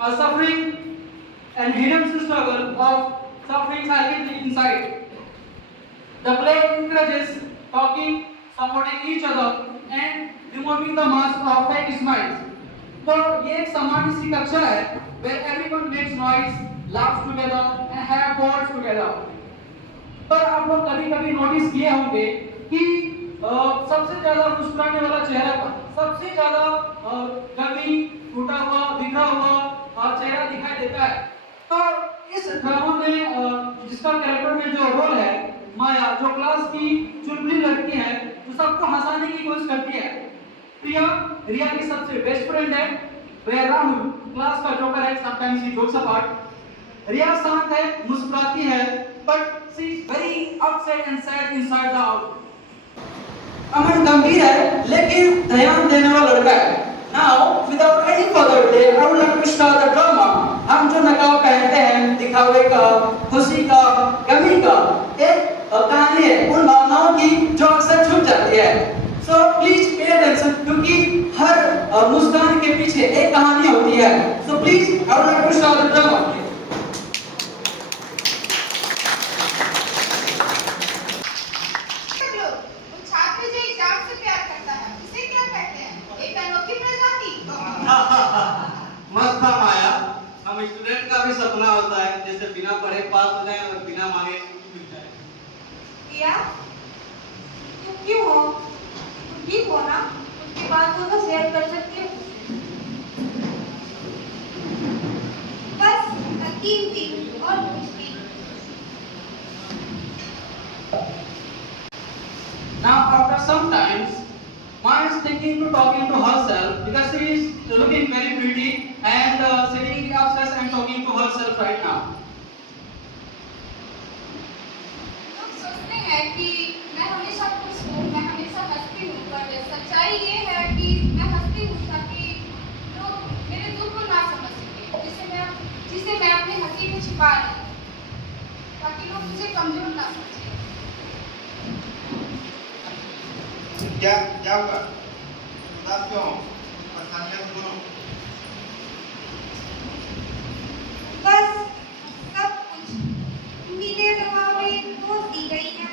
a suffering and hidden struggle of suffering silently inside. The play encourages talking, supporting each other, and removing the mask of fake smiles. तो ये एक सामान्य सी कक्षा है where everyone makes noise, laughs together, and have words together. पर आप लोग कभी-कभी नोटिस किए होंगे कि सबसे ज्यादा मुस्कुराने वाला चेहरा पर सबसे ज्यादा गमी, टूटा हुआ, बिखरा हुआ चेहरा दिखाई देता है। तो इस ड्रामा में जिसका कैरेक्टर में जो रोल है माया, जो क्लास की चुलबुली लड़की है, जो सबको हंसाने की कोशिश करती है। प्रिया रिया की सबसे बेस्ट फ्रेंड है। वह राहुल क्लास का जोकर है, sometimes he jokes apart. Riya शांत है, मुस्कुराती है, but she is very upset and sad inside the out. Aman गंभीर है लेकिन ध्यान देने वाला लड़का है। Now without any further delay I would like to start the drama. हम जो नकाब पहनते हैं दिखावे का, खुशी का, गमी का, एक कहानी है उन भावनाओं की जो अक्सर छुप जाती है। सो प्लीज पे अटेंशन क्योंकि हर मुस्कान के पीछे एक कहानी होती है। So please I would like to start the drama. मस्त था माया। हम स्टूडेंट का भी सपना होता है जैसे बिना पढ़े पास हो जाए और बिना मांगे मिल जाए। प्रिया, तुम क्यों हो? तुम ठीक हो ना? उसके बाद तो शेयर कर सकती हो। बस हकीम थी और कुछ नहीं। Now after some times Maya is thinking to talking to herself because she is looking very pretty and sitting upstairs and talking to herself right now. लोग सोचते हैं कि मैं हमेशा खुश हूँ, मैं हमेशा हंसती हूँ, पर सच्चाई ये है कि मैं हंसती हूँ ताकि लोग मेरे दुख को ना समझ सके, जिसे मैं अपनी हंसी में छिपा रही हूँ, ताकि लोग मुझे कमजोर ना समझें। क्या क्या हुआ? उदास क्यों हो? परेशानियां सुनो। बस सब कुछ उम्मीदें दबाव में रोक दी गई हैं।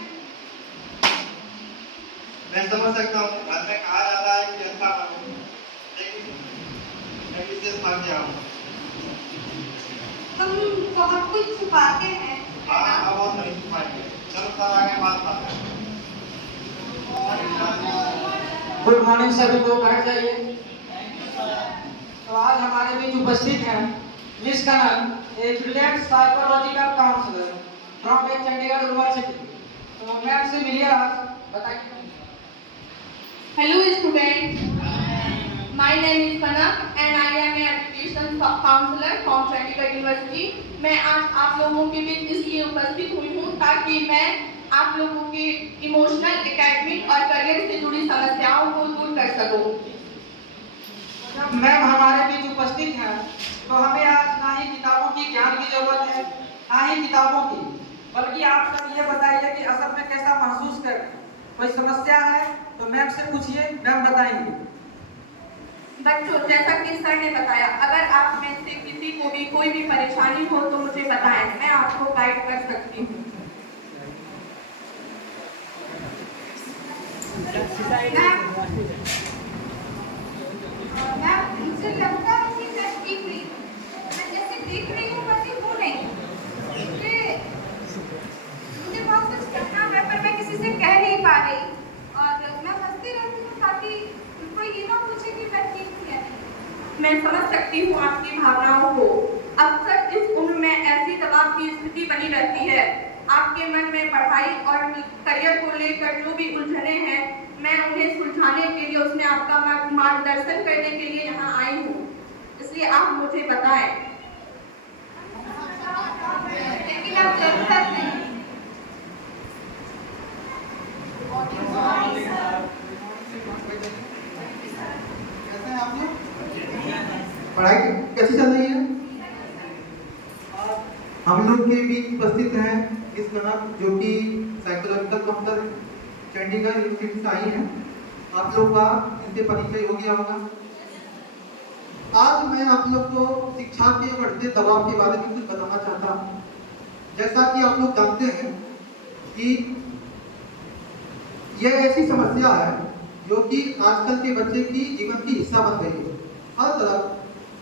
मैं समझ सकता हूँ घर में कहा जाता है कि अच्छा बनो, लेकिन मैं विशेष मर गया हूँ। हम बहुत कुछ छुपाते हैं, है ना? हाँ, बहुत नहीं छुपाएंगे। चलो सर आगे बात करते हैं। गुड मॉर्निंग सभी को, बैठ जाइए। तो आज हमारे बीच उपस्थित हैं miss Kanan, a brilliant psychological counsellor from Chandigarh university. तो मैम से मिलिए, आज बताइए। Hello students, my name is Kanak and I am an education counselor from Chandigarh University. मैं आज आप लोगों के बीच इसलिए उपस्थित हुई हूँ ताकि मैं आप लोगों की इमोशनल, एकेडमिक और करियर से जुड़ी समस्याओं को दूर कर सकूँ। जब मैम हमारे बीच उपस्थित हैं तो हमें आज ना ही किताबों की ज्ञान की जरूरत है, ना ही किताबों की, बल्कि आप सब ये बताइए कि असल में कैसा महसूस कर रहे हैं। कोई समस्या है तो मैम से पूछिए, मैम बताएंगे। बच्चों, जैसा कि सर ने बताया, अगर आप में से किसी को भी कोई भी परेशानी हो तो मुझे बताएं, मैं आपको गाइड कर सकती हूँ। मुझे लगता है कि मैं ठीक नहीं हूँ। मैं जैसे देख रही हूँ वैसे हूँ नहीं। मुझे बहुत कुछ करना है पर मैं किसी से कह नहीं पा रही और मैं हंसती रहती हूँ ताकि कोई ये ना पूछे कि मैं ठीक हूँ या नहीं। मैं समझ सकती हूँ आपकी भावनाओं को। अक्सर इस उम्र में ऐसी दबाव की स्थिति बनी रहती है। आपके मन में पढ़ाई और करियर को लेकर जो भी उलझने हैं, मैं उन्हें सुलझाने के लिए, उसमें आपका मार्गदर्शन करने के लिए यहाँ आई हूँ। इसलिए आप मुझे बताएं। लेकिन आप जरूरत नहीं। कैसे हैं आप लोग? पढ़ाई कैसी चल रही है? हम लोग के बीच उपस्थित हैं इस कनक, जो कि साइकोलॉजिकल काउंसलर चंडीगढ़ यूनिवर्सिटी से आई हैं। आप लोग का इनसे परिचय हो गया होगा। आज मैं आप लोग को शिक्षा के बढ़ते दबाव के बारे में कुछ बताना चाहता हूँ। जैसा कि आप लोग जानते हैं कि यह ऐसी समस्या है जो कि आजकल के बच्चे की जीवन की हिस्सा बन गई है। हर तरफ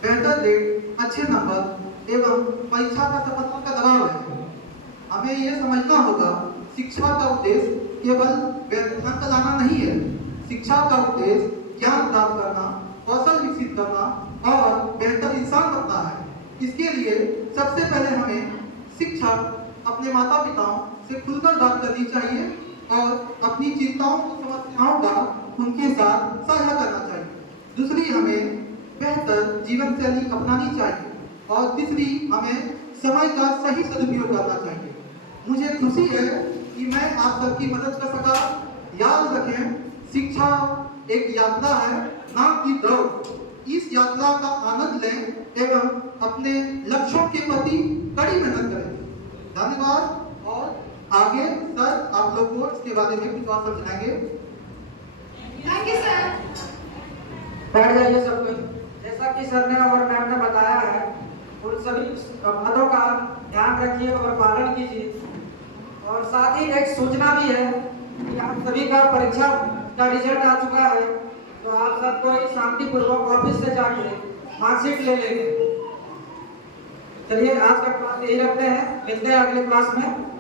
बेहतर ग्रेड, अच्छे नंबर एवं परीक्षा का सफलता का दबाव है। हमें यह समझना होगा, शिक्षा का उद्देश्य केवल अंक लाना नहीं है। शिक्षा का उद्देश्य ज्ञान प्राप्त करना, कौशल विकसित करना और बेहतर इंसान बनना है। इसके लिए सबसे पहले हमें शिक्षक अपने माता पिताओं से खुलकर बात करनी चाहिए और अपनी चिंताओं समस्याओं का उनके साथ साझा करना चाहिए। दूसरी, हमें बेहतर जीवन शैली अपनानी चाहिए और तीसरी, हमें समय का सही सदुपयोग करना चाहिए। मुझे खुशी है कि मैं आप सबकी मदद कर सका। याद रखें, शिक्षा एक यात्रा है, ना कि दौड़। इस यात्रा का आनंद लें एवं अपने लक्ष्यों के प्रति कड़ी मेहनत करें। धन्यवाद। और आगे सर आप लोग को इसके बारे में कुछ और समझाएंगे। Thank you sir. बैठ जाइए सब कुछ। जैसा कि सर ने और मैम ने बताया है, उन सभी बातों का ध्यान रखिए और पालन कीजिए। और साथ ही एक सूचना भी है कि आप सभी का परीक्षा का रिजल्ट आ चुका है, तो आप सबको शांतिपूर्वक ऑफिस से जाके मार्कशीट ले लेंगे। चलिए आज का क्लास यही रखते हैं, मिलते हैं अगले क्लास में।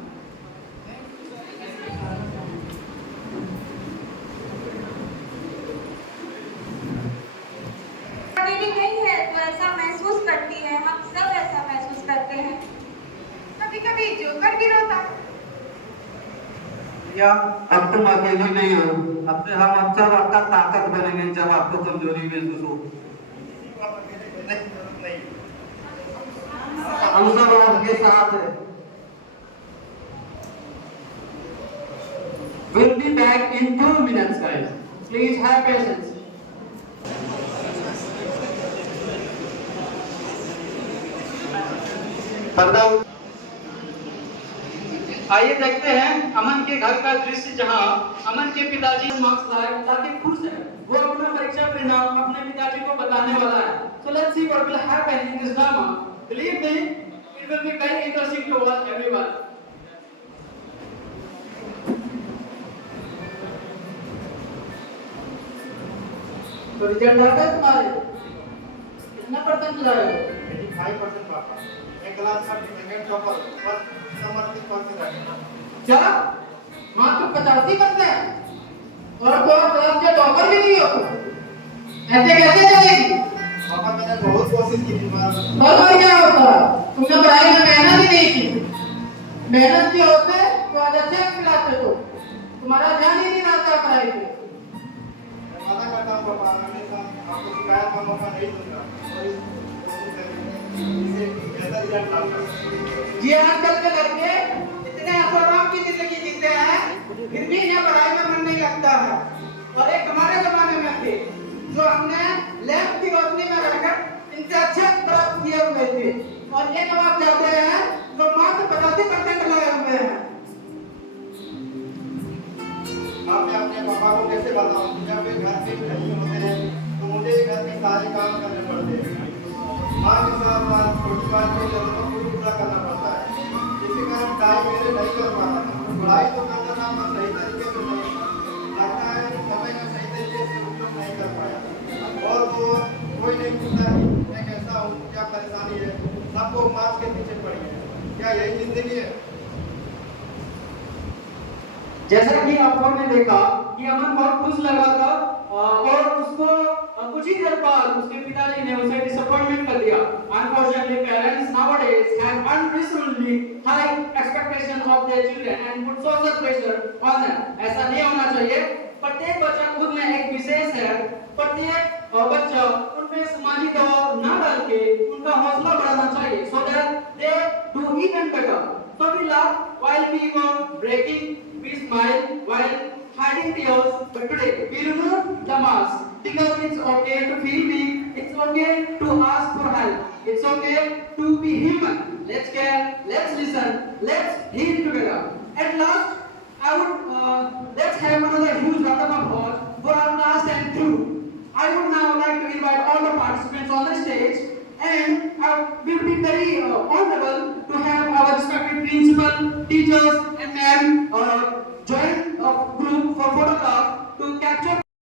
नहीं है तो ऐसा महसूस करती है, हम सब ऐसा महसूस करते हैं। कभी कभी जोकर भी रोता। या अब तुम अकेले नहीं हो, अब से हम अक्सर आपका ताकत बनेंगे जब आपको कमजोरी महसूस हो। हम सब आपके साथ हैं। We'll be back in 2 minutes, guys. Please have patience. आइए देखते हैं अमन के घर का दृश्य, जहां अमन के पिताजी मार्क्स लाए ताकि खुश है। वो अपना परीक्षा परिणाम अपने पिताजी को बताने वाला है। So let's see what will happen in this drama. Believe me, it will be very interesting to watch everyone. तो रिजल्ट आ गया तुम्हारे? कितना परसेंट लाए हो? 85% पापा। एक क्लास का सेकंड टॉपर, फर्स्ट नंबर की कौन सी रही? क्या मात्र 85%? और तो क्लास के टॉपर भी नहीं हो? ऐसे कैसे चलेगी? पापा मैंने बहुत कोशिश की थी और क्या होता? तुमने पढ़ाई में मेहनत ही नहीं की। मेहनत की होते तो आज अच्छे अंक लाते हो। तुम्हारा ध्यान ही नहीं रहता पढ़ाई पे। वादा करता हूँ पापा, हमेशा आपको शिकायत का मौका नहीं दूंगा और इसे बेहतर रिजल्ट लाऊंगा। ये आजकल के लड़के इतने आराम की जिंदगी जीते हैं, फिर भी इन्हें पढ़ाई में मन नहीं लगता है। और एक हमारे जमाने में थे जो हमने लैंप की रोशनी में रहकर इनसे अच्छे प्राप्त किए हुए थे, और एक बात जाते हैं जो मात्र 85% लाए हुए हैं। मैं अपने पापा को कैसे बताऊं? जब वे घर पे नहीं होते हैं तो मुझे घर के सारे काम करने पड़ते हैं। माँ के साथ साथ छोटी बात की जरूरतों को पूरा करना पड़ता है, जिसके कारण टाइम मेरे नहीं कर पाता। पढ़ाई तो करता था पर सही तरीके से नहीं, लगता है समय का सही तरीके से उपयोग नहीं कर पाया। और वो कोई नहीं पूछता कि मैं कैसा हूँ, क्या परेशानी है, सबको मार्क्स के पीछे पड़ी है। क्या यही जिंदगी है? जैसा कि आप लोगों ने देखा कि अमन बहुत खुश लगा था, और उसको कुछ ही देर बाद उसके पिताजी ने उसे डिसअपॉइंटमेंट कर दिया। Unfortunately, parents nowadays have unreasonably high expectation of their children and put social pressure on them. ऐसा नहीं होना चाहिए। प्रत्येक बच्चा खुद में एक विशेष है। प्रत्येक बच्चा उनमें समाजी दबाव ना डाल के उनका हौसला बढ़ाना चाहिए, so that they do even better. So we laugh while we were breaking, we smile while hiding tears, but today we remove the mask because it's okay to feel weak, it's okay to ask for help, it's okay to be human. Let's care, let's listen, let's heal together. At last, I would let's have another huge round of applause for our last and two. I would now like to invite all the participants on the stage and we will be very honorable to have our respected principal, teachers, and ma'am join a group for photograph to capture